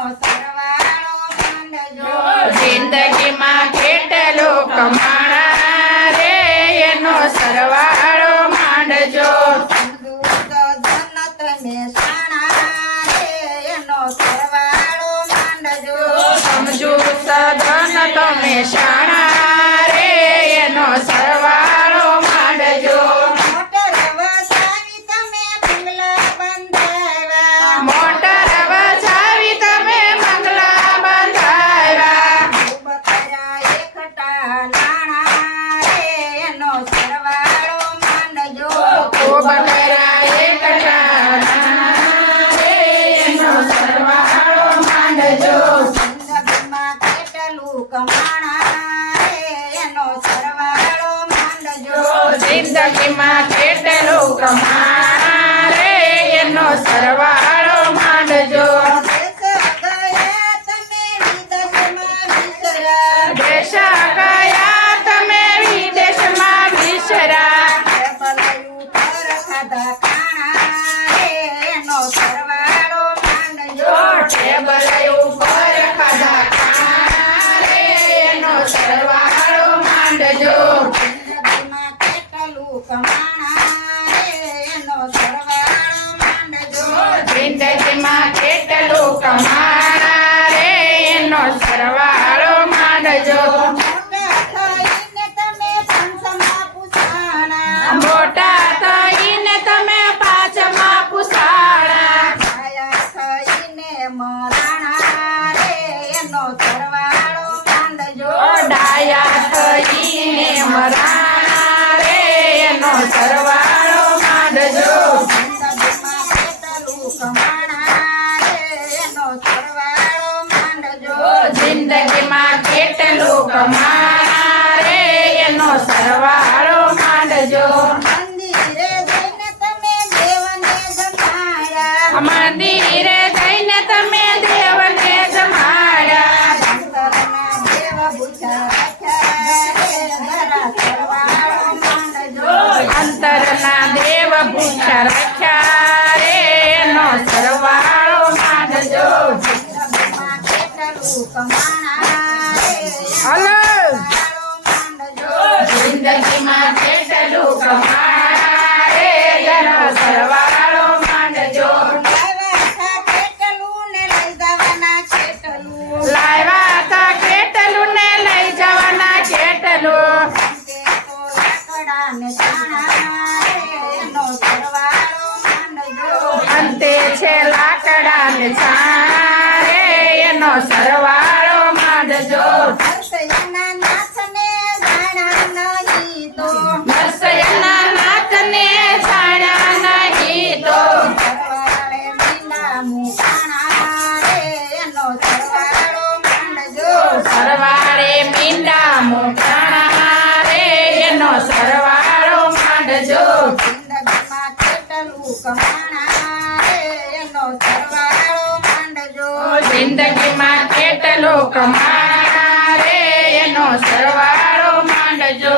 એનો સરવાળો માંડજો જિંદગીમાં કેટલું કમાણા રે એનો સરવાળો માંડજો સમજૂત ધન તમે શાણા રે એનો સરવાળો માંડજો સમજુ સદન તમે શાણા કમાણા એનો સરવાળો માંડજો જિંદગીમાં કેટલું કમાણા એનો સરવાળો કેટલું એનો સરવાળો માંડજો તમે પંચમા પૂછાણા મોટા થઈને તમે પાછમાં પુસાણા. થઈને મરાણા રે એનો સરવાળો માંડજો ડાયા થઈને મરાણા રે એનો સરવાળો જિંદગીમાં કેટલું કમારે એનો સરવાળો માંડજો. મંદિરે જઈને તમે દેવને જમાડ્યા. અંતરના દેવ ભૂષા રાખ્યા. જિંદગીમાં કેટલું કમાણા લઈ જવાના કેટલું અંતે છે લાકડા ને છાણા. સરવાળો માંડજો. હર્ષયના નાથને જાણા નહીં તો. નરસૈયાના નાથને છાણ્યા નહીં તો. સરવાળે મીના મુકાણા રે. એનો સરવાળો માંડજો. સરવાળે મીંડા જિંદગીમાં કેટલું કમાણા એનો સરવાળો માંડજો.